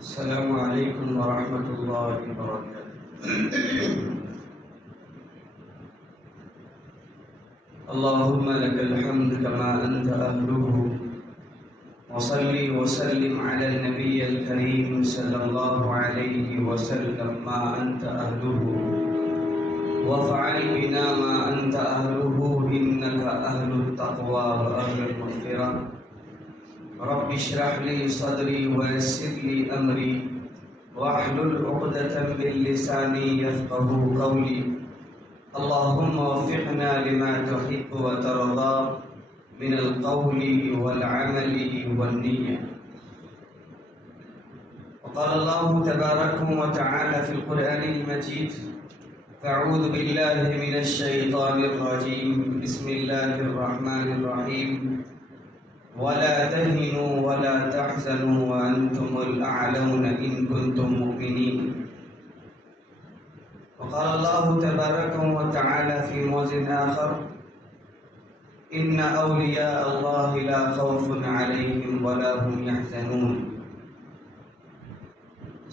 السلام علیکم ورحمۃ اللہ وبرکاتہ۔ اللہم لک الحمد کما انت اہلہ، وصلی وسلم علی النبی الکریم صلی اللہ علیہ وسلم ما انت اہلہ، وافعل بنا ما انت اہلہ انک اہل التقوی واہل المغفرہ۔ رب اشرح لي صدري ويسر لي امري واحلل عقدة من لساني يفقهوا قولي۔ اللهم وفقنا لما تحب وترضى من القول والعمل والنية۔ وقال الله تبارك وتعالى في القرآن المجيد: أعوذ بالله من الشيطان الرجيم، بسم الله الرحمن الرحيم، ولا تهنوا ولا تحزنوا وأنتم الأعلون إن كنتم مؤمنين۔ وقال الله تبارك وتعالى في موضع آخر: إن أولياء الله لا خوف عليهم ولا هم يحزنون۔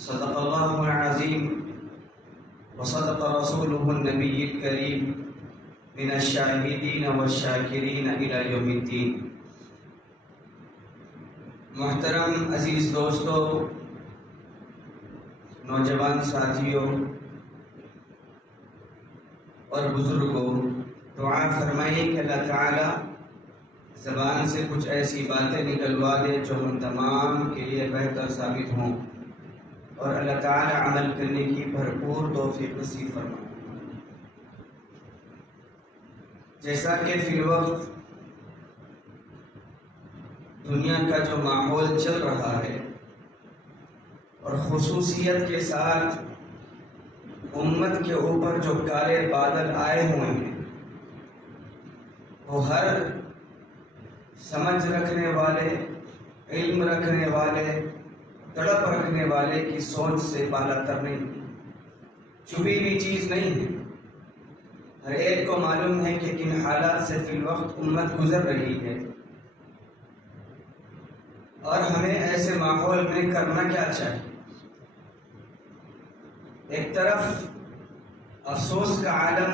صدق الله العظيم وصدق رسوله النبي الكريم، من الشاهدين والشاكرين إلى يوم الدين۔ محترم عزیز دوستو، نوجوان ساتھیوں اور بزرگوں، دعا فرمائیے کہ اللہ تعالی زبان سے کچھ ایسی باتیں نکلوا دے جو ہم تمام کے لیے بہتر ثابت ہوں، اور اللہ تعالی عمل کرنے کی بھرپور توفیق نصیب فرمائے۔ جیسا کہ فی الوقت دنیا کا جو ماحول چل رہا ہے، اور خصوصیت کے ساتھ امت کے اوپر جو کالے بادل آئے ہوئے ہیں، وہ ہر سمجھ رکھنے والے، علم رکھنے والے، تڑپ رکھنے والے کی سوچ سے بالا تر نہیں، چھپی ہوئی چیز نہیں ہے۔ ہر ایک کو معلوم ہے کہ کن حالات سے فی الوقت امت گزر رہی ہے، اور ہمیں ایسے ماحول میں کرنا کیا چاہیے۔ ایک طرف افسوس کا عالم،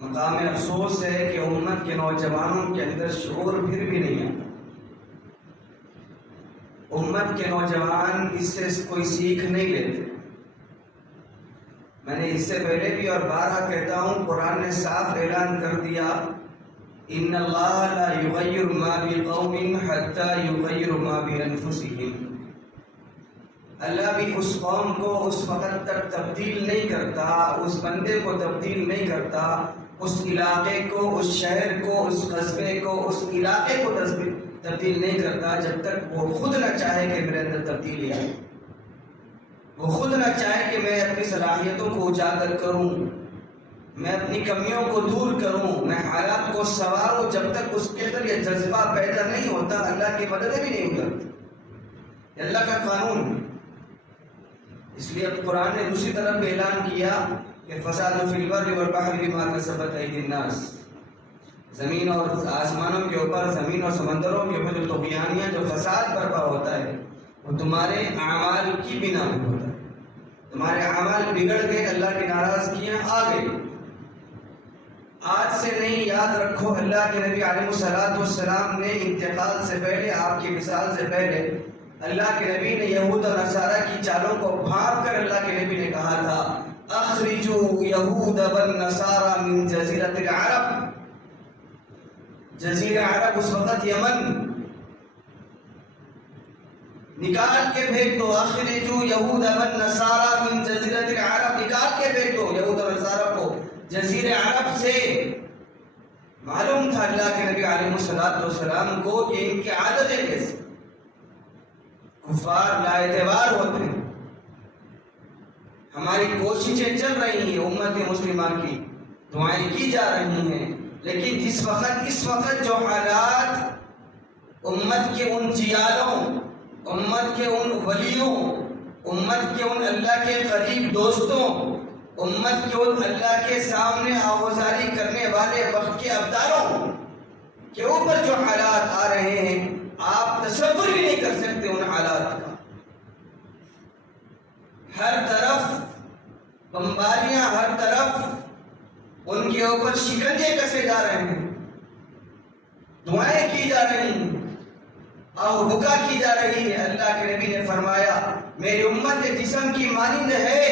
مقام افسوس ہے کہ امت کے نوجوانوں کے اندر شعور پھر بھی نہیں آتا۔ امت کے نوجوان اس سے کوئی سیکھ نہیں لیتے۔ میں نے اس سے پہلے بھی اور بارہا کہتا ہوں، قرآن نے صاف اعلان کر دیا: ان اللہ لا یغیر ما بقوم حتی یغیر ما بانفسہم۔ اللہ بھی اس قوم کو اس وقت تک تبدیل نہیں کرتا، اس بندے کو تبدیل نہیں کرتا، اس علاقے کو، اس شہر کو، اس قصبے کو، اس علاقے کو تبدیل نہیں کرتا جب تک وہ خود نہ چاہے کہ میرے اندر تبدیلی آئے، وہ خود نہ چاہے کہ میں اپنی صلاحیتوں کو اجاگر کروں، میں اپنی کمیوں کو دور کروں، میں حالات کو سنواروں۔ جب تک اس کے اندر یہ جذبہ پیدا نہیں ہوتا، اللہ کی مدد بھی نہیں اترتی۔ یہ اللہ کا قانون ہے۔ اس لیے اب قرآن نے دوسری طرف اعلان کیا کہ فساد فی البر والبحر بما کسبت ایدی الناس۔ زمین اور آسمانوں کے اوپر، زمین اور سمندروں کے اوپر جو طغیانیہ، جو فساد برپا ہوتا ہے، وہ تمہارے اعمال کی بنا پر ہوتا ہے۔ تمہارے اعمال بگڑ گئے، اللہ کی ناراضگیاں آ گئی۔ آج سے نہیں، یاد رکھو، اللہ کے نبی علیہ السلام نے انتقال سے پہلے، آپ کی وصال سے پہلے، اللہ کے نبی نے یہود اور نصارہ کی چالوں کو بھانپ کر اللہ کے نبی نے کہا تھا: اخرجوا یہود والنصارى من جزیرۃ العرب۔ جزیرہ عرب اس وقت یمن، نکال کے پھینک دو۔ اخرجوا یہود والنصارى من جزیرۃ العرب، نکال کے پھینک دو یہود اور نصارہ کو جزیرہ عرب سے۔ معلوم تھا اللہ کے نبی علیہ السلام کو کہ ان کی عادتیں کیسی، کفار لا اعتبار ہوتے ہیں۔ ہماری کوششیں چل رہی ہیں، امت مسلمہ کی دعائیں کی جا رہی ہیں، لیکن اس وقت جو حالات امت کے ان جیالوں، امت کے ان ولیوں، امت کے ان اللہ کے قریب دوستوں، امت کے ان اللہ کے سامنے آوازاری کرنے والے وقت کے ابداروں کے اوپر جو حالات آ رہے ہیں، آپ تصور بھی نہیں کر سکتے ان حالات کا. ہر طرف بمباریاں، ہر طرف ان کے اوپر شکنجے کسے جا رہے ہیں، دعائیں کی جا رہی ہیں، آہ بکا کی جا رہی ہے. اللہ کے نبی نے فرمایا میری امت جسم کی مانند ہے،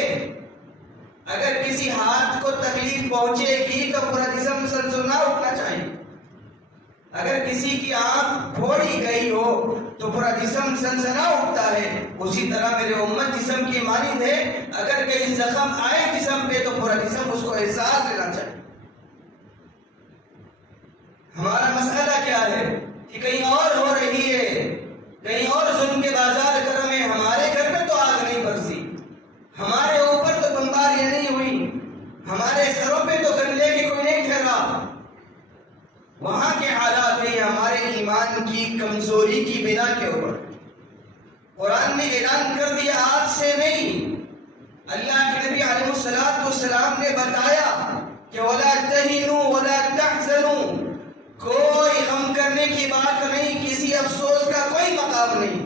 اگر کسی ہاتھ کو تکلیف پہنچے گی تو پورا جسم سنسنا اٹھنا چاہیے. اگر کسی کی آنکھ پھوڑی گئی ہو تو پورا جسم سنسنا اٹھتا ہے. اسی طرح میرے امت جسم کی مانند ہے، اگر کہیں زخم آئے جسم پہ تو پورا جسم اس کو احساس لینا چاہیے. ہمارا مسئلہ کیا ہے کہ کہیں اور ہو رہی ہے، کہیں اور ظلم کے بازار گرم ہے، ہمارے گھر میں تو آگ نہیں برسی، ہمارے اوپر تو بمباریاں نہیں ہوئی، ہمارے سروں پہ تو گنجے کی کوئی نہیں ٹھہرا. وہاں کے حالات ہیں ہمارے ایمان کی کمزوری کی بنا کے اوپر. قرآن نے اعلان کر دیا آج سے نہیں. اللہ کے نبی علیہ السلام نے بتایا کہ وَلَا تَهِنُوا وَلَا تَحْزَنُوا، کوئی غم کرنے کی بات نہیں، کسی افسوس کا کوئی مقام نہیں.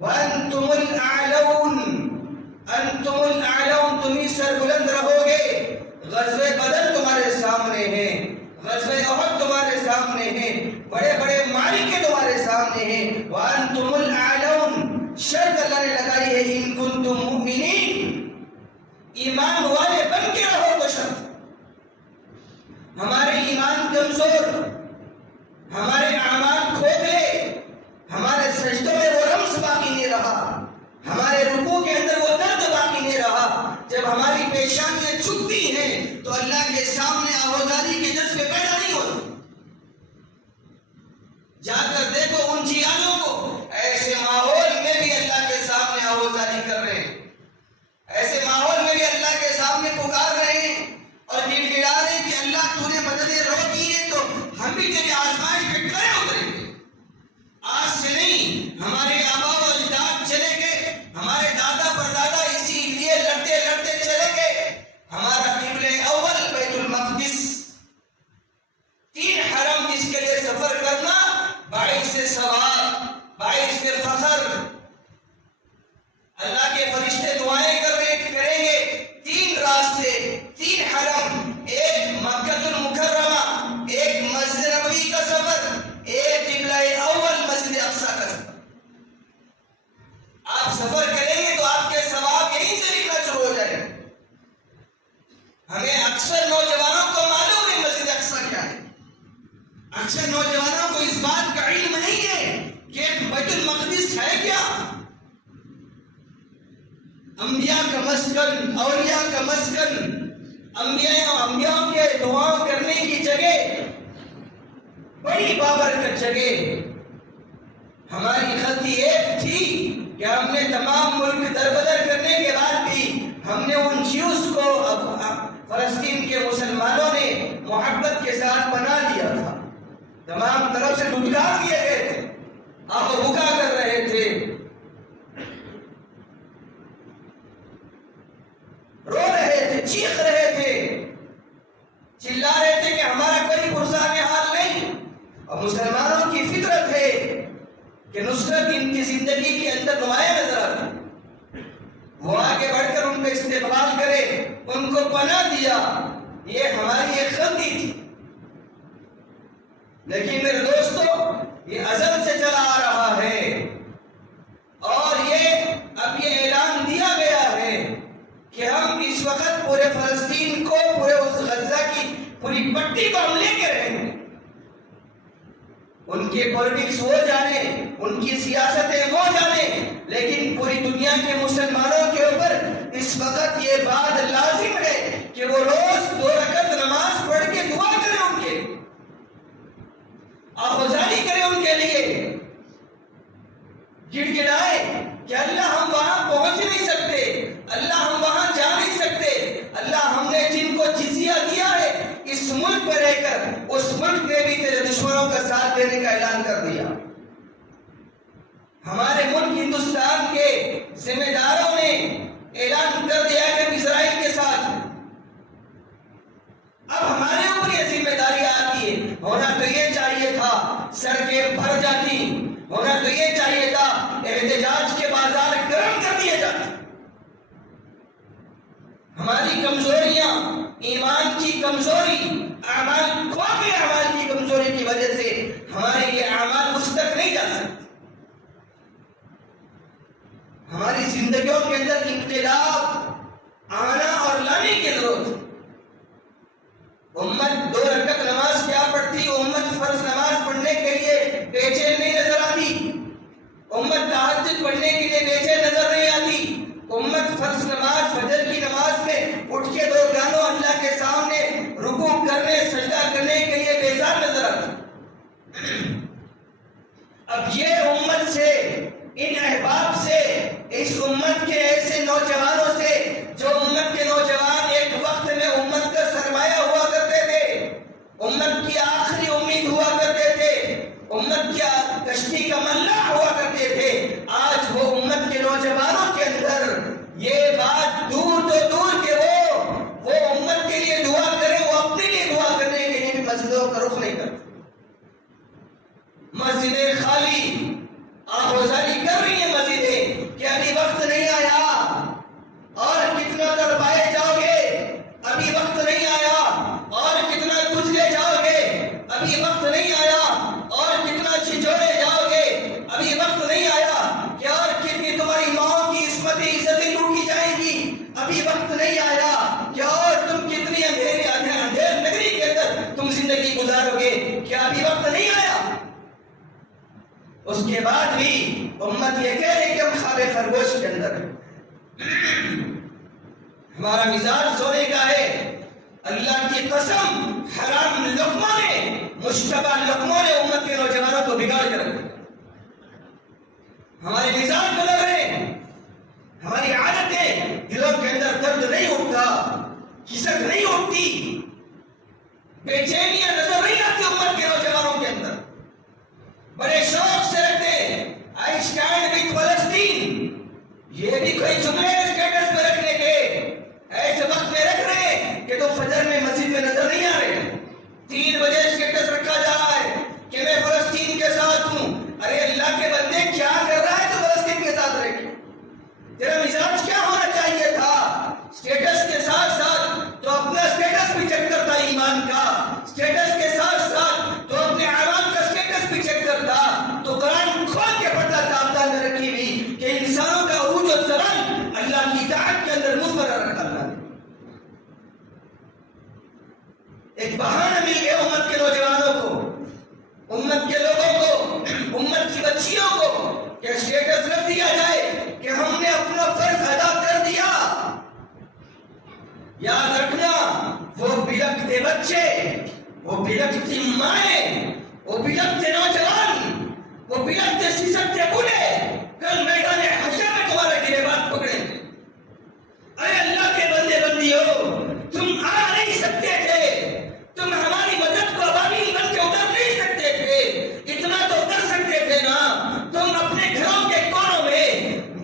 وَأَنْتُمُ الْأَعْلَوْنَ، أَنْتُمُ الْأَعْلَوْنَ، تم ہی سربلند رہو گے. غزوہ بدر تمہارے سامنے ہیں، غزوہ احد تمہارے سامنے ہیں، بڑے بڑے معرکے تمہارے سامنے ہیں. وَأَنْتُمُ الْأَعْلَوْنَ، شرط اللہ نے لگائی ہے اِن كُنتُم مُؤْمِنِينَ، ایمان والے بن کے رہو. تو شرط ہمارے ایمان کمزور، ہمارے اعمال کھوکھلے، ہمارے سجدوں میں وہ رمز باقی نہیں رہا، ہمارے رکوع کے اندر وہ درد باقی نہیں رہا. جب ہماری پیشانیاں جھکتی ہیں تو اللہ کے سامنے آوازاری کے جذبے پیدا نہیں ہوتے. جا کر دیکھو ان جیالوں کو، ایسے ماحول میں بھی اللہ کے سامنے آوازاری کر رہے ہیں، ایسے ماحول میں بھی اللہ کے سامنے پکار رہے ہیں اور گڑ گڑا رہے ہیں کہ اللہ تو نے مددیں روکی ہے تو ہم بھی تیری آزمائش پہ کھڑے اتریں گے. آج سے نہیں، ہمارے آبا و اجداد چلے گئے، ہمارے دادا پردادا اسی لیے لڑتے لڑتے چلے گئے. ہمارا قبلہ اول بیت المقدس، 3 حرم جس کے لیے سفر کرنا باعث ثواب، باعث فخر. اللہ کے فرشتے دعائیں کریں گے. 3 راستے، 3 حرم، ایک مکہ المکرمہ، ایک مسجد نبوی کا سفر، ایک قبلہ اول مسجد اقصی کا سفر. آپ سفر کریں گے تو آپ کے ثواب یہیں سے نکلنا شروع ہو جائے. ہمیں اکثر نوجوانوں کو معلوم ہے مسجد اقصی کیا ہے، اکثر نوجوانوں کو اس بات کا علم نہیں ہے کہ بیت المقدس ہے کیا. انبیاء کا مسکن، اولیاء کا مسکن، انبیاء کے دعاؤں کرنے کی جگہ، بڑی بابرکت جگہ. ہماری غلطی ایک تھی کہ ہم نے تمام ملک دربدر کرنے کے بعد بھی ہم نے ان جیوز کو فلسطین کے مسلمانوں نے محبت کے ساتھ بنا لیا تھا. تمام طرف سے دھتکار دیے گئے تھے، آہ بکا کر رہے تھے، رو رہے تھے، چیخ رہے تھے، چلا رہے تھے کہ ہمارا کوئی پرسان حال نہیں. اور مسلمانوں کی فطرت ہے کہ نصرت ان کی زندگی کے اندر نمایاں نظر آتی. وہ آگے بڑھ کر ان کا استقبال کرے، ان کو پناہ دیا. یہ ہماری ایک غلطی تھی، لیکن میرے دوستو یہ ازل سے چلا آ رہا ہے اور اب یہ اعلان دیا گیا ہے کہ ہم اس وقت پورے فلسطین کو، پورے اس غزہ کی پوری پٹی کو ہم لے کے رہیں گے. ان کے پولیٹکس وہ جانے، ان کی سیاستیں وہ جانے، لیکن پوری دنیا کے مسلمانوں کے اوپر اس وقت یہ بات لازم ہے کہ وہ روز 2 رکعت نماز پڑھ کے دعا کریں، ان کے آہوازاری کریں، ان کے لیے گڑ گڑائے کہ اللہ ہم وہاں پہنچ نہیں سکتے، اللہ ہم وہاں جا نہیں سکتے، اللہ ہم نے جن کو جزیہ دیا ہے اس ملک میں رہ کر اس ملک میں بھی تیرے دشمنوں کا ساتھ دینے کا اعلان کر دیا. ہمارے ملک ہندوستان کے ذمہ داروں نے اعلان کر دیا کہ اسرائیل کے ساتھ. اب ہمارے اوپر یہ ذمہ داری آتی ہے. ہونا تو یہ چاہیے تھا سڑکیں بھر جاتی، ہونا احتجاج کے بازار گرم کر دیے جاتے ہیں۔ ہماری کمزوریاں، ایمان کی کمزوری، قومی اعمال کی کمزوری کی وجہ سے ہمارے یہ اعمال اس تک نہیں جا سکتے۔ ہماری زندگیوں کے اندر انقلاب آنا اور لانے کی ضرورت ہے۔ امت 2 رکعت نماز کیا پڑھتی، امت فرض نماز پڑھنے کے لیے بے چین نہیں نظر آتی، امت تہجد پڑھنے کے لیے بے چین نظر نہیں آتی، امت فرض نماز فجر کی نماز میں اٹھ کے 2 گانوں اللہ کے سامنے رکوع کرنے سجدہ کرنے کے لیے بیزار نظر آتی۔ اب یہ امت سے، ان احباب سے، اس امت کے ایسے نوجوانوں سے جو امت کے نوجوان ایک وقت میں امت کا سرمایہ ہوا کرتے تھے، امت کی آخری امید ہوا کرتے تھے، امت کی کشتی کا ملاح ہوا کرتے تھے، آج وہ امت کے نوجوانوں کے اندر یہ بات دور تو دور کہ وہ امت کے لیے دعا کریں، وہ اپنے لیے دعا کرنے کے لیے بھی مسجدوں کا رخ نہیں کرتے۔ مسجدیں خالی آہوزاری کر رہی ہیں مسجدیں کہ ابھی وقت نہیں آیا، اور کتنا تڑپائے جاؤ گے، ابھی وقت نہیں آیا، اور کتنا کچلے جاؤ گے، ابھی وقت نہیں آیا، اور کتنا چھچوڑے جاؤ گے، ابھی وقت نہیں آیا، کہ اور کتنی تمہاری ماں کی عزتیں لوٹی جائیں گی، ابھی وقت نہیں آیا، کہ اور تم کتنی اندھیر نگری کے اندر تم زندگی گزارو گے، کیا ابھی وقت نہیں آیا؟ اس کے بعد بھی امت یہ کہہ رہی کہ ہم خواب خرگوش کے اندر ہیں، ہمارا مزاج سونے کا ہے۔ اللہ کی قسم، حرام لقموں نے، مشتبہ لقموں نے امت کے نوجوانوں کو بگاڑ کر رکھا۔ ہمارے مزاج بدل رہے ہیں، ہماری عادتیں، دلوں کے اندر درد نہیں اٹھتا، کھسک نہیں اٹھتی، بے چینیاں نظر نہیں آتی امت کے نوجوانوں کے اندر۔ بڑے شوق سے رکھتے آئی اسٹینڈ وتھ فلسطین، یہ بھی کوئی جملے اسٹیٹس پہ رکھنے کے، ایسے وقت میں رکھ رہے ہیں کہ تم فجر میں مسجد میں نظر نہیں آ رہے، 3 بجے اسٹیٹس رکھا جا رہا ہے کہ میں فلسطین کے ساتھ ہوں۔ ارے اللہ کے بندے، کیا کر رہا ہے تو فلسطین کے ساتھ رہے؟ تیرا مزاج کیا ہونا چاہیے تھا؟ اسٹیٹس کے ساتھ ساتھ تو اپنا اسٹیٹس بھی چیک کرتا ایمان کا، اسٹیٹس کے ساتھ ساتھ تو اپنے اعمال کا اسٹیٹس بھی چیک کرتا، تو قرآن کھول کے پڑھتا تھا آپ نے رکھی ہوئی کہ انسانوں کا عروج و زوال اللہ کی اطاعت کے اندر مضمر رکھا اللہ نے۔ ایک بہانہ مل گیا امت کے نوجوانوں کو، امت کے لوگوں کو، امت کی بچیوں کو، کہ اسٹیٹس رکھ دیا جائے کہ ہم نے اپنا فرض ادا کر دیا۔ یاد رکھنا، وہ بلکتے بچے، وہ بلکتی مائیں، وہ بلکتے نوجوان، وہ بلکتے سسکتے بوڑھے کل میدان حشر میں تمہارا گریبان پکڑیں گے۔ ارے اللہ کے بندے بندیوں، تم آ نہیں سکتے تھے، تم ہماری مدد کو ابابیل بن کے اتر نہیں سکتے تھے، اتنا تو کر سکتے تھے نا، تم اپنے گھروں کے کونوں میں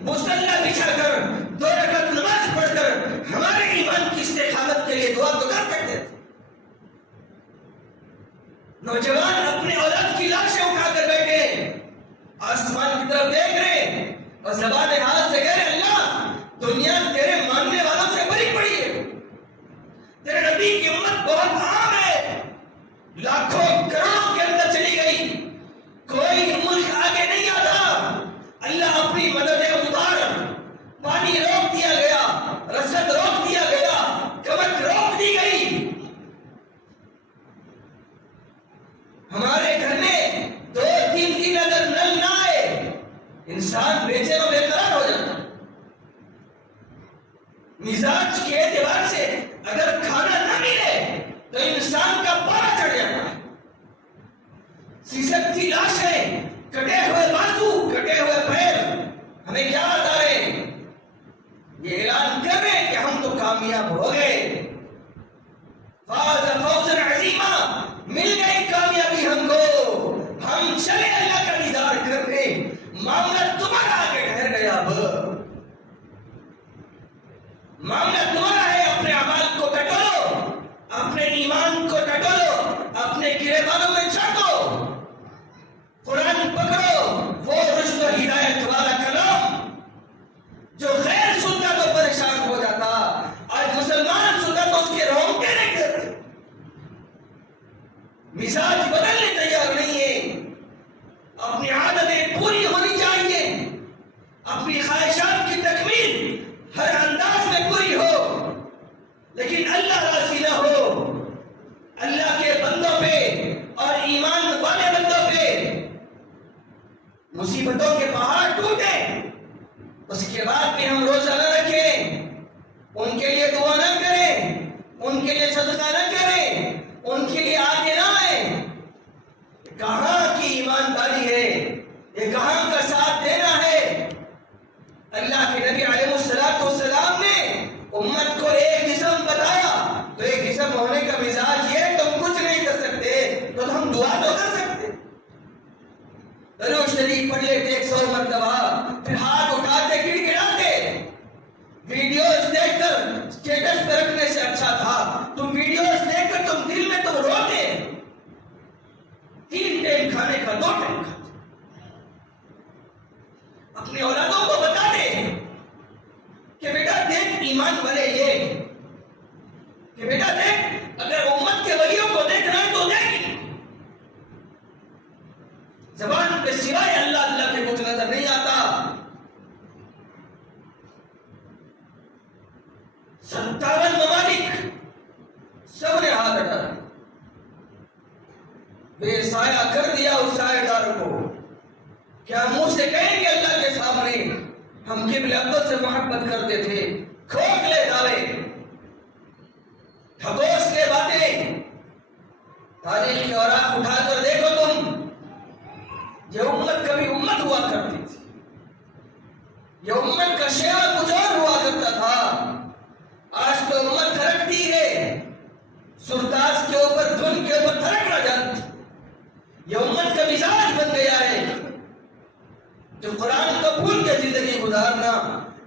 مصلی بچھا کر 2 رکعت نماز پڑھ کر ہمارے ایمان کی استقامت کے لیے دعا تو کر سکتے تھے۔ نوجوان اپنے اولاد کی لاشیں اٹھا کر بیٹھے، آسمان کی طرف دیکھ رہے اور زبان حال سے کہہ رہے، اللہ دنیا تیرے ماننے والوں سے بھری پڑی ہے، تیرے نبی کی امت بہت عام ہے، لاکھوں کروڑوں کے اندر چلی گئی، کوئی ملک آگے نہیں آتا، اللہ اپنی مدد مبارک، پانی روک دیا گیا، رسد روک دیا گیا، کمک روک دی گئی۔ ہمارے گھر میں 2-3 دن اگر نل نہ آئے، انسان بے چین و بے قرار ہو جاتا۔ مزاج کے اعتبار سے اگر کھانا نہ ملے تو انسان کا پارا چڑھ جاتا ہے۔ سسکتی لاشیں، کٹے ہوئے بازو، کٹے ہوئے پیر، ہمیں کیا بتا رہے ہیں؟ یہ اعلان کر رہے ہیں کہ ہم تو کامیاب ہو گئے، فاز فوزا عظیما، مل گئی کامیابی ہم کو، ہم چلے اللہ کا دیدار کرنے، معاملہ تمہارا آگے ٹھہر گیا۔ اب معاملہ تمہارا ہے، اپنے اعمال کو ٹٹولو، اپنے ایمان کو ٹٹولو، اپنے گریبانوں میں چاٹو، قرآن پکڑو، وہ رشد و ہدایت والا کلام اس کے بعد بھی ہم روزہ نہ رکھیں، ان کے لیے دعا نہ کریں، ان کے لیے صدقہ نہ کریں، ان کے لیے آگے نہ آئیں، کہاں کی ایمانداری ہے؟ یہ کہاں کا ساتھ دینا ہے؟ اللہ کے نبی علیہ السلام نے امت کو ایک قسم بتایا، تو ایک قسم ہونے کا مزاج یہ تم کچھ نہیں کر سکتے تو ہم دعا تو کر سکتے، درود شریف پڑھ لیتے 100 مرتبہ، پھر ہاتھ اٹھاتے گڑگڑاتے۔ ویڈیوز دیکھ کر اسٹیٹس پہ رکھنے سے اچھا تھا تم ویڈیوز دیکھ کر تم دل میں تم روتے، 3 ٹائم کھانے کا 2 ٹائم کھاتے، اپنی اولادوں کو بتا دے کہ بیٹا دیکھ ایمان والے یہ، کہ بیٹا دیکھ اگر امت کے ولیوں کو دیکھنا ہے تو دیکھ، زبان پہ سوائے اللہ اللہ کے کچھ نظر نہیں آتا۔ 57 ممالک سب نے ہاتھ اٹھا بے سایہ کر دیا اس سایہ دار کو۔ کیا منہ سے کہیں گے اللہ کے سامنے ہم قبلہ ابد سے محبت کرتے تھے؟ کھوکھلے دعوے، ٹھگوسلے باتیں، تاریخ کے اوراق اٹھا کر دیکھو تم، یہ امت کبھی امت ہوا کرتی تھی، یہ امت کا شعار کچھ اور ہوا کرتا تھا، آج تو امت تھرکتی ہے، سرتاز کے اوپر دھن کے اوپر تھرکنا جانتی، یہ امت کا مزاج بن گیا ہے جو قرآن کو بھول کے زندگی گزارنا،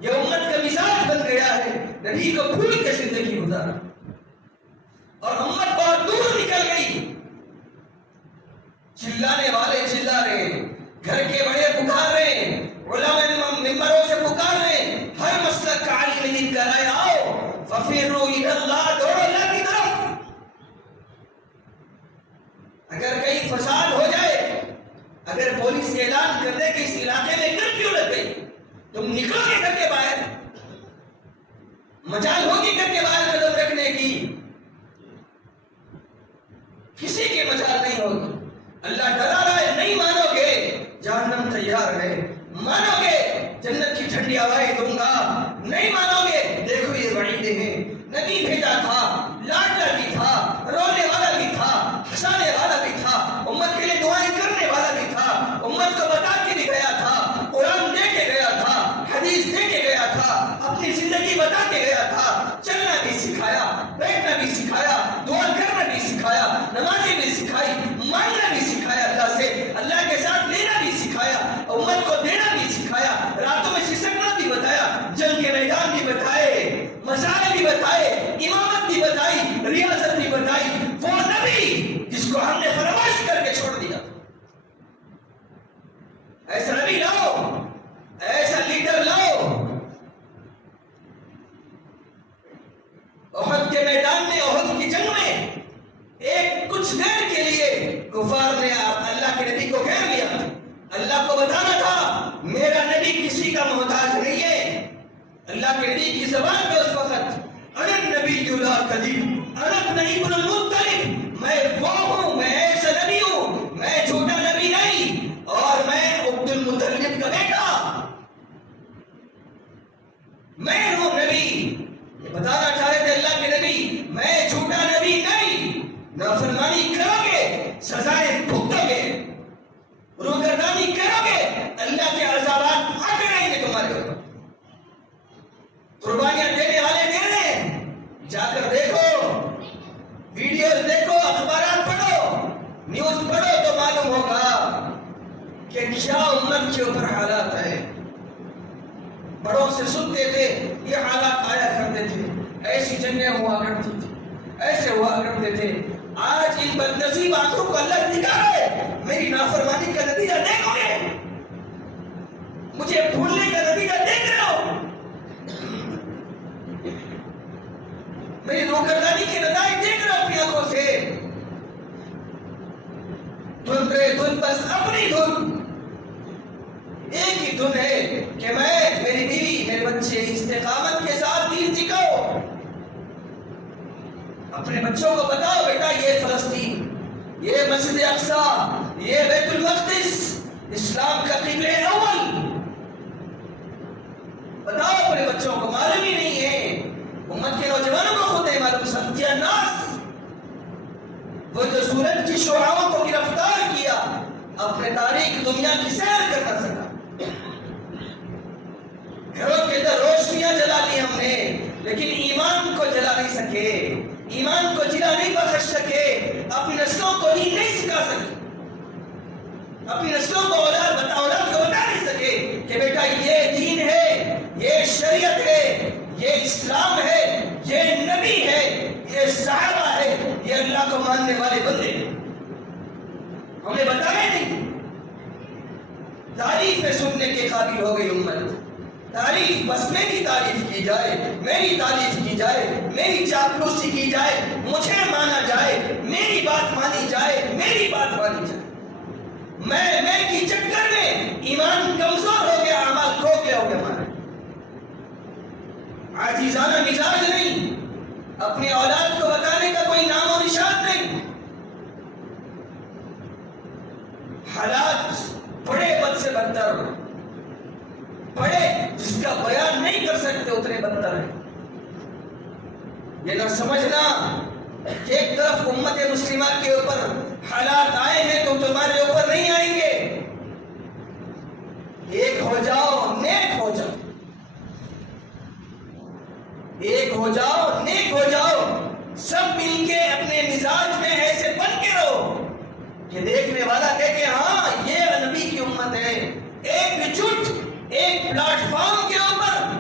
یہ امت کا مزاج بن گیا ہے نبی کو بھول کے زندگی گزارنا، اور امت بہت دور نکل گئی۔ چلانے والے چلا رہے ہیں، گھر کے بڑے پکار رہے ہیں، علماء ممبروں سے پکار رہے ہیں، ہر مسلک کا عالم دین کر آئے، آؤ ففروا الی اللہ، دوڑو اللہ کی طرف۔ اگر کہیں فساد ہو جائے، اگر پولیس اعلان کر دے کہ اس علاقے میں کرفیو لگ گئی، تم نکلو گے گھر کے باہر، مجال ہوگی گھر کے باہر قدم رکھنے کی؟ کسی کی مجال نہیں ہوگی۔ اللہ ڈرا رہا ہے، نہیں مانو گے جہنم تیار ہے، مانو گے جنت کی ٹھنڈی ہوائیں دوں گا، نہیں مانو گے دیکھو یہ وعیدیں ہیں۔ نبی بھیجا تھا، لاڈلا بھی تھا، رونے والا بھی تھا، ہنسانے والا بھی تھا، امت کے لیے دعائیں کرنے والا بھی تھا، امت کو بتا کے بھی گیا تھا، قرآن دے کے گیا تھا، حدیث دے کے گیا تھا، اپنی زندگی بتا کے گیا تھا، چلنا بھی سکھایا، بیٹھنا بھی سکھایا، دعا کرنا بھی سکھایا، نمازیں بھی سکھائی، مانگنا بھی سکھایا اللہ سے، اللہ کے ساتھ لینا بھی سکھایا، امت کو دینا بھی سکھایا، راتوں میں سسکنا بھی بتایا، جنگ کے میدان بھی بتائے، مسائل بھی بتائے، امامت بھی بتائی، ریاست بھی بتائی، وہ نبی جس کو ہم نے فراموش کر کے چھوڑ دیا۔ ایسا نبی لاؤ، ایسا لیڈر لاؤ۔ احد کے میدان میں، احد کی جنگ میں ایک کچھ دیر کے لیے کفار نے اللہ کے نبی کو گھیر لیا، اللہ کو بتانا تھا میرا نبی کسی کا محتاج نہیں ہے۔ اللہ کے نبی کی زبان پہ اس وقت انا النبی لا کذب، انا ابن المطلب، میں وہ ہوں، میں ایسا نبی ہوں، میں جھوٹا نبی نہیں، اور میں عبد المطلب کا بیٹا، میں ہوں نبی۔ یہ بتانا چاہ رہے تھے اللہ کے نبی میں جھوٹا نبی نہیں، نافرمانی کرو گے سزائیں بھگتو گے، روگردانی کرو گے اللہ کے عذابات آتے رہیں گے تمہارے اوپر۔ قربانیاں دینے والے دے رہے ہیں، جا کر دیکھو، ویڈیوز دیکھو، اخبارات پڑھو، نیوز پڑھو تو معلوم ہوگا کہ کیا امت کے اوپر حالات ہے۔ بڑوں سے سنتے تھے یہ حالات آیا کرتے تھے، ایسی جنگیں ہوا کرتی تھی، ایسے ہوا کرتے تھے۔ آج ان بدنصیب آنکھوں کو اللہ دکھا ہے، میری نافرمانی کا نتیجہ دیکھو گے، مجھے بھولنے کا نتیجہ دیکھ رہے ہو، میری روگردانی کے نتائج دیکھ رہے ہو اپنی آنکھوں سے۔ دھن رے دھن، بس اپنی دھن، ایک ہی دھن ہے کہ میں، میری بیوی، میرے بچے استقامت کے ساتھ دین سکھاؤ۔ اپنے بچوں کو بتاؤ بیٹا یہ فلسطین، یہ مسجد اقصی، یہ بیت المقدس اسلام کا قبلہ اول، بچوں کو معلوم ہی نہیں ہے، امت کے نوجوانوں کو خود نہیں معلوم. ستیہ ناس، وہ جو سورج کی شعاعوں کو گرفتار کیا، اپنے تاریخ دنیا کی سیر کر نہ سکا. گھروں کے اندر روشنیاں جلا لی ہم نے، لیکن ایمان کو جلا نہیں سکے، ایمان کو جلا نہیں بخش سکے، اپنی نسلوں کو نہیں سکھا سکے، اپنی نسلوں کو اولاد کو بتا نہیں سکے کہ بیٹا یہ دین ہے، یہ شریعت ہے، یہ اسلام ہے، یہ نبی ہے، یہ صحابہ ہے، یہ اللہ کو ماننے والے بندے ہیں. ہم نے بتایا نہیں. تعریفیں سننے کے قابل ہو گئی امت. تعریف بس میری تعریف کی جائے، میری تعریف کی جائے، میری چاپلوسی کی جائے، مجھے مانا جائے، میری بات مانی جائے، میری بات مانی جائے. میں کی چکر میں ایمان کمزور ہو گیا، اعمال کھوکھلے ہو گئے ہمارے. عاجزانہ مزاج نہیں، اپنی اولاد کو بتانے کا کوئی نام و نشان نہیں. حالات بڑے بد سے بدتر، بڑے جس کا بیان نہیں کر سکتے اتنے بدتر ہیں. یہ نہ سمجھنا کہ ایک طرف امت مسلمہ کے اوپر حالات آئے ہیں تو تمہارے اوپر نہیں آئیں گے. ایک ہو جاؤ، نیک ہو جاؤ، ایک ہو جاؤ، نیک ہو جاؤ. سب مل کے اپنے مزاج میں ایسے بن کے رہو کہ دیکھنے والا کہے کہ ہاں یہ نبی کی امت ہے. ایک جٹ، ایک پلیٹ فارم کے اوپر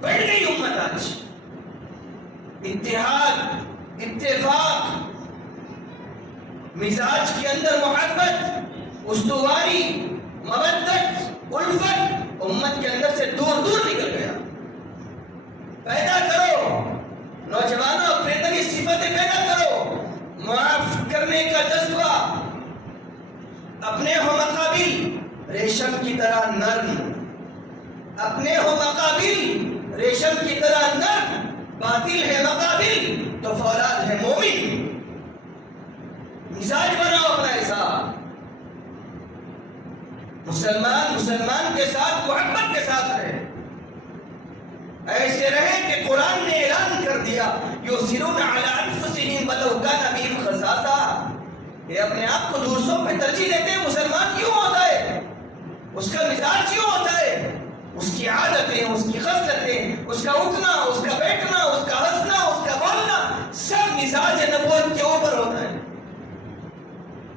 بڑھ گئی امت آج. اتحاد، اتفاق، مزاج کے اندر محبت، استواری، مودت، الفت امت کے اندر سے دور دور نکل گیا. پیدا کرو نوجوانوں، اپنے اندر یہ صفتیں پیدا کرو. معاف کرنے کا جذبہ، اپنے ہو مقابل ریشم کی طرح نرم، اپنے ہو مقابل ریشم کی طرح نرم، باطل ہے مقابل تو فولاد ہے مومن. مزاج بناؤ اپنا ایسا. مسلمان کے ساتھ محبت کے ساتھ رہے، ایسے رہے کہ قرآن نے اعلان کر دیا یؤثرون علی انفسہم ولو کان بہم خصاصہ. یہ اپنے آپ کو دوسروں پہ ترجیح دیتے ہیں. مسلمان کیوں ہوتا ہے؟ اس کا مزاج کیوں ہوتا ہے؟ اس کی عادتیں، اس کی خصلتیں، اس کا اٹھنا، اس کا بیٹھنا، اس کا ہنسنا، اس کا بولنا، سب مزاج نبوت کے اوپر ہوتا ہے.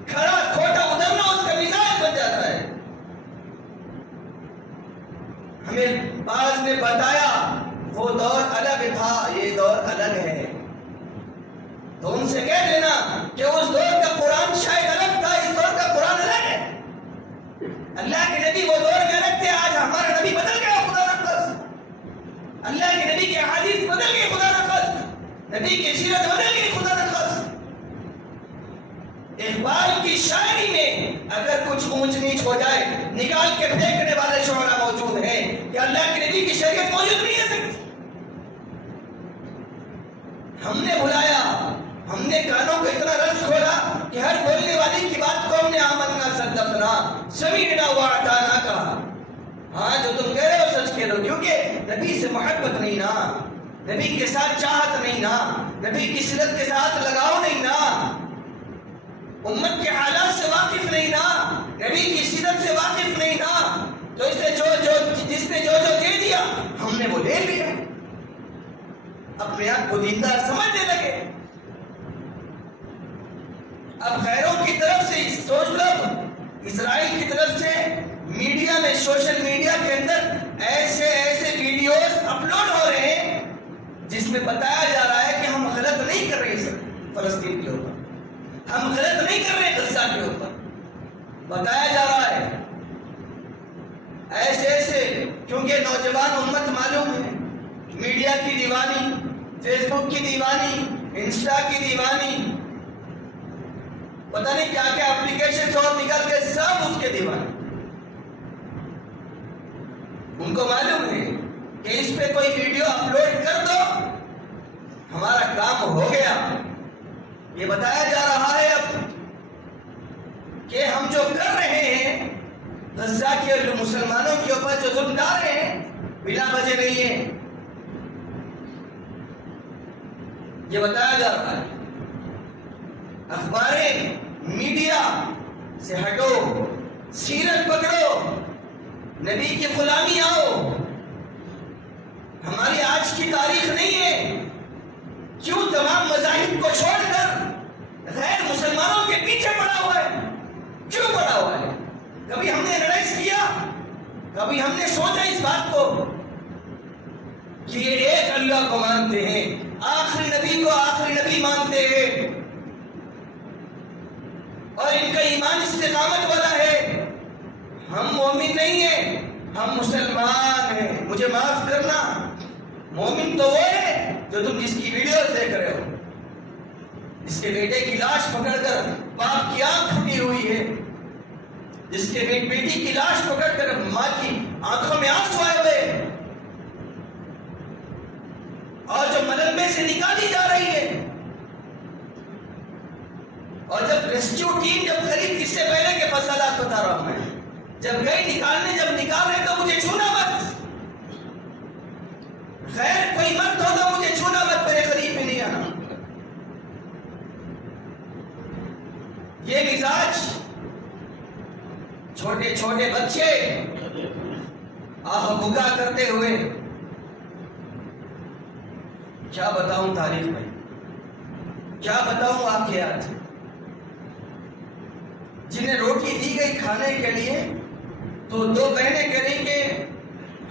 کھڑا کھوٹا اترنا اس کا مزاج بن جاتا ہے. ہمیں بعض نے بتایا وہ دور الگ تھا، یہ دور الگ ہے. تو ان سے کہہ دینا کہ اس دور کا قرآن شاید الگ تھا، اس دور کا قرآن الگ ہے. اللہ کے نبی وہ دور میں الگ تھے، آج ہمارا نبی بدل گیا خدا نخواستہ. اللہ کے نبی کے حدیث بدل گئے خدا نخواستہ، نبی کی سیرت بدل گئی خدا نخواستہ. اقبال کی شاعری میں اگر کچھ اونچ نیچ ہو جائے نکال کے پھینکنے والے شعراء موجود ہیں کہ اللہ کے نبی کی شریعت موجود نہیں ہے سکتی. ہم نے بلایا، ہم نے کانوں کو اتنا رس کھولا کہ ہر بولنے والی کی بات کو ہم نے آمنا صدقنا سمیعنا واطعنا کہا. ہاں جو تم کہہ رہے ہو سچ کہہ رہے ہو، کیونکہ نبی سے محبت نہیں نا، نبی کے ساتھ چاہت نہیں نا، نبی کی صلت کے ساتھ لگاؤ نہیں نا، امت کے حالات سے واقف نہیں نا، نبی کی صلت سے واقف نہیں نا. تو اس نے جس نے جو دے دیا ہم نے وہ لے لیا. اپنے آپ کو دیندار سمجھنے لگے. اب غیروں کی طرف سے سوچ لو، اسرائیل کی طرف سے میڈیا میں، سوشل میڈیا کے اندر ایسے ویڈیوز اپلوڈ ہو رہے ہیں جس میں بتایا جا رہا ہے کہ ہم غلط نہیں کر رہے سر فلسطین کے اوپر، ہم غلط نہیں کر رہے غزہ کے اوپر. بتایا جا رہا ہے ایسے کیونکہ نوجوان امت معلوم ہے، میڈیا کی دیوانی، فیس بک کی دیوانی، انسٹا کی دیوانی، پتہ نہیں کیا کیا اپلیکیشن اور نکل کے سب اس کے دیوانی. ان کو معلوم ہے کہ اس پہ کوئی ویڈیو اپلوڈ کر دو ہمارا کام ہو گیا. یہ بتایا جا رہا ہے اب کہ ہم جو کر رہے ہیں غزہ کے مسلمانوں کے اوپر جو ظلم ڈال رہے ہیں بلا وجہ نہیں ہے، یہ بتایا جا رہا ہے۔ اخباریں، میڈیا سے ہٹو، سیرت پکڑو، نبی کی غلامی آؤ۔ ہماری آج کی تاریخ نہیں ہے، کیوں تمام مذاہب کو چھوڑ کر غیر مسلمانوں کے پیچھے پڑا ہوا ہے؟ کیوں پڑا ہوا ہے؟ کبھی ہم نے انالائز کیا؟ کبھی ہم نے سوچا اس بات کو کہ یہ ایک اللہ کو مانتے ہیں، آخری نبی کو آخری نبی مانتے ہیں، اور ان کا ایمان استقامت والا ہے؟ ہم مومن نہیں ہیں، ہم مسلمان ہیں۔ مجھے معاف کرنا، مومن تو وہ ہے جو تم جس کی ویڈیوز دیکھ رہے ہو، جس کے بیٹے کی لاش پکڑ کر باپ کی آنکھ پھٹی ہوئی ہے، جس کے بیٹی کی لاش پکڑ کر ماں کی آنکھوں میں آنسو آئے ہوئے، اور جو ملبے سے نکالی جا رہی ہے، اور جب ریسکیو ٹیم جب قریب، اس سے پہلے کے فصلات بتا رہا ہوں میں، جب گئی نکالنے، جب نکال رہے تو مجھے چھونا مت، خیر کوئی مرد ہو تو مجھے چھونا مت، میرے قریب بھی نہیں آنا۔ یہ مزاج، چھوٹے چھوٹے بچے آہ بکا کرتے ہوئے، کیا بتاؤں تاریخ میں، کیا بتاؤں واقعات، جنہیں روٹی دی گئی کھانے کے لیے تو دو بہنیں کہیں گے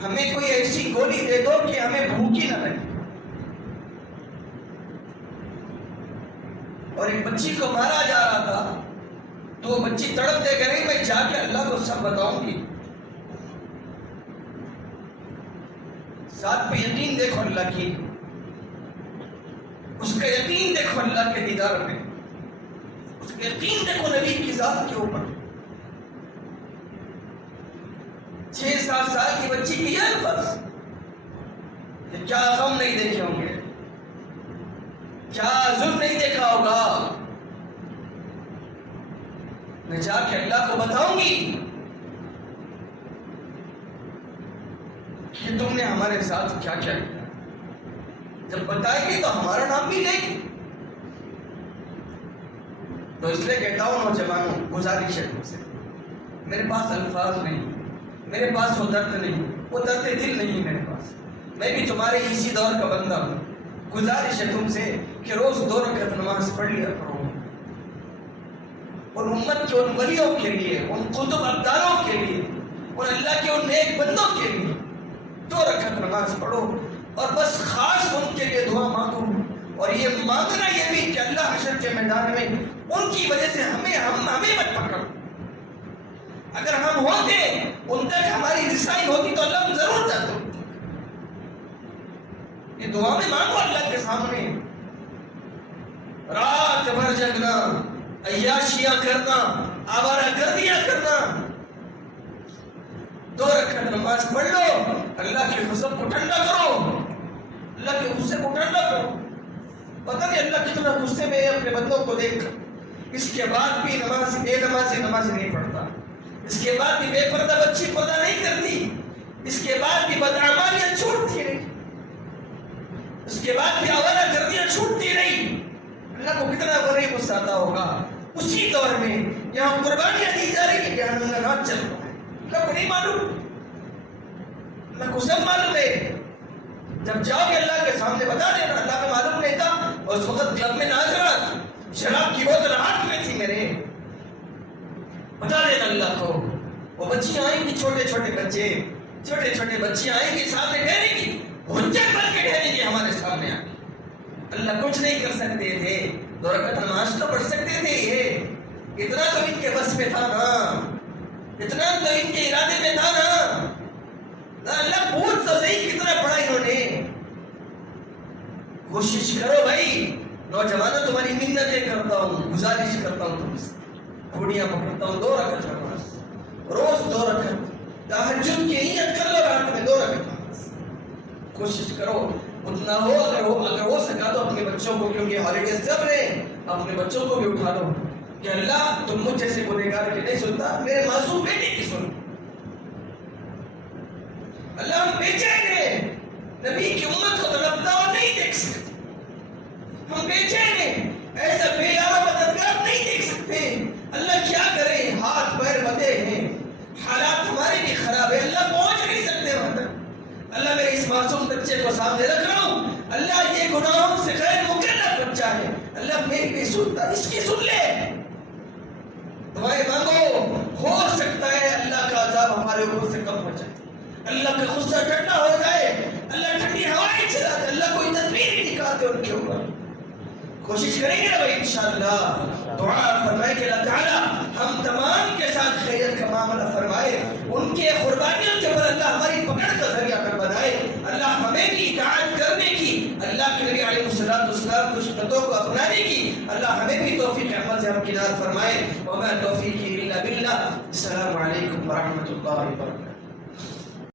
ہمیں کوئی ایسی گولی دے دو کہ ہمیں بھوکی نہ لگے، اور ایک بچی کو مارا جا رہا تھا تو وہ بچی تڑپ دے گئی، میں جا کے اللہ کو سب بتاؤں گی۔ ساتھ پہ یقین دیکھو اللہ کی، اس کا یقین دیکھو اللہ کے دیدار میں، اس کا یقین دیکھو نبی کی ذات کے اوپر۔ 6-7 سال کی بچی کی یہ الفاظ، کہ کیا غم نہیں دیکھے ہوں گے، کیا ظلم نہیں دیکھا ہوگا، میں جا کے اللہ کو بتاؤں گی کہ تم نے ہمارے ساتھ کیا کیا کیا۔ جب بتائے گی تو ہمارا نام بھی لے گی۔ تو اس لیے کہتا ہوں نوجوانوں، گزارش ہے تم سے، میرے پاس الفاظ نہیں، میرے پاس وہ درد نہیں، وہ درد دل نہیں میرے پاس، میں بھی تمہارے اسی دور کا بندہ ہوں۔ گزارش ہے تم سے کہ روز 2 رکعت نماز پڑھ لیا کرو، اور امت کے ان ولیوں کے لیے، ان قطب ابدالوں کے لیے، اور اللہ کے ان نیک بندوں کے لیے 2 رکعت نماز پڑھو، اور بس خاص ان کے لیے دعا مانگو، اور یہ مانگنا یہ بھی کہ اللہ حشر کے میدان میں ان کی وجہ سے ہمیں مت پکڑو۔ اگر ہم ہوتے، ان تک ہماری رسائی ہوتی تو اللہ ہم ضرور جاتے۔ یہ دعا میں مانگو اللہ کے سامنے، رات بھر جگنا، عیاشیاں کرنا، آوارہ گردیاں کرنا، 2 رکعت نماز پڑھ لو، اللہ کے غضب کو ٹھنڈا کرو، اللہ کے غصے کو ٹھنڈا کرو۔ پتہ نہیں اللہ کتنا غصے میں ہے اپنے بندوں کو دیکھ کر۔ اس کے بعد بھی بے نماز نہیں پڑھتا، اس کے بعد بھی بے پردہ بچی پردہ نہیں کرتی، اس کے بعد بھی بدعمالیاں چھوٹتی نہیں، اس کے بعد بھی آوارہ گردیاں چھوٹتی نہیں۔ اللہ کو کتنا بڑے غصہ آتا ہوگا اسی دور میں، یہاں قربانیاں دی جا رہی ہے، یہاں نماز چل رہا ہے۔ اللہ کو نہیں معلوم، اللہ کو سب معلوم ہے۔ جب جاؤ گے اللہ کے سامنے بتا دینا اللہ کو معلوم نہیں تھا، اور اس وقت کلب میں ناظرات، شراب کی بوتل ہاتھ میں تھی میرے، بتا دینا اللہ کو۔ وہ بچیاں آئیں گی، چھوٹے چھوٹے بچیاں آئیں گی، سامنے ٹھہریں گی، حجت بن کے ٹھہریں گی ہمارے سامنے آ کے۔ اللہ کچھ نہیں کر سکتے تھے، 2 رکعت نماز تو پڑھ سکتے تھے، یہ اتنا تو ان کے بس میں تھا نا، اتنا تو ان کے ارادے میں تھا نا۔ اللہ پوچھ تو صحیح کتنا پڑھا انہوں نے۔ کوشش کرو بھائی، نوجوانوں تمہاری منتیں کرتا ہوں، گزارش کرتا ہوں تم سے، گھوڑیاں پکڑتا ہوں، 2 رکعت نماز، روز 2 رکعت، تہجد کی نیت کر لو، رات میں 2 رکعت نماز، کوشش کرو اتنا ہو۔ اگر ہو سکا تو اپنے بچوں کو، کیونکہ ہالیڈیز چل رہے ہیں، اپنے بچوں کو بھی اٹھا لو کہ اللہ تم مجھ جیسے گنہگار کی نہیں سنتا، میرے معصوم بیٹے کی سن۔ اللہ ہم بے چین نبی کی امت کو تڑپتا ہوا نہیں دیکھ سکتے. ہم بے چین ہیں، ایسا بے یار مددگار نہیں دیکھ سکتے. اللہ کیا کرے، ہاتھ پیر بندھے ہیں، حالات ہمارے بھی خراب ہے، اللہ پہنچ نہیں سکتے وہاں تک. اللہ میرے اس معصوم بچے کو سامنے رکھ رہا ہوں، اللہ یہ گناہوں سے غیر مکلف بچہ ہے، اللہ میری بھی سنتا، اس کی سن لے. دعائیں مانگو، ہو سکتا ہے اللہ کا عذاب ہمارے اوپر سے کم ہو جائے، اللہ کا غصہ ٹھنڈا ہو جائے، اللہ ٹھنڈی ہوائیں چلا دے، اللہ کوئی تدبیر ہی نکالتے ان کے اوپر. کوشش کریں گے نا بھائی انشاءاللہ. دعا فرمائے کہ اللہ تعالیٰ ہم تمام کے ساتھ خیریت کا معاملہ فرمائے، ان کے قربانیوں کے اوپر اللہ ہماری پکڑ کا ذریعہ کر بنائے. اللہ ہمیں بھی اطاعت کرنے کی، اللہ کے نبی علیہ السلام کی سنتوں کو اپنانے کی اللہ ہمیں بھی توفیق عمل سے ہمکنار فرمائے. وما توفیقی الا باللہ. السلام علیکم ورحمۃ اللہ وبرکاتہ.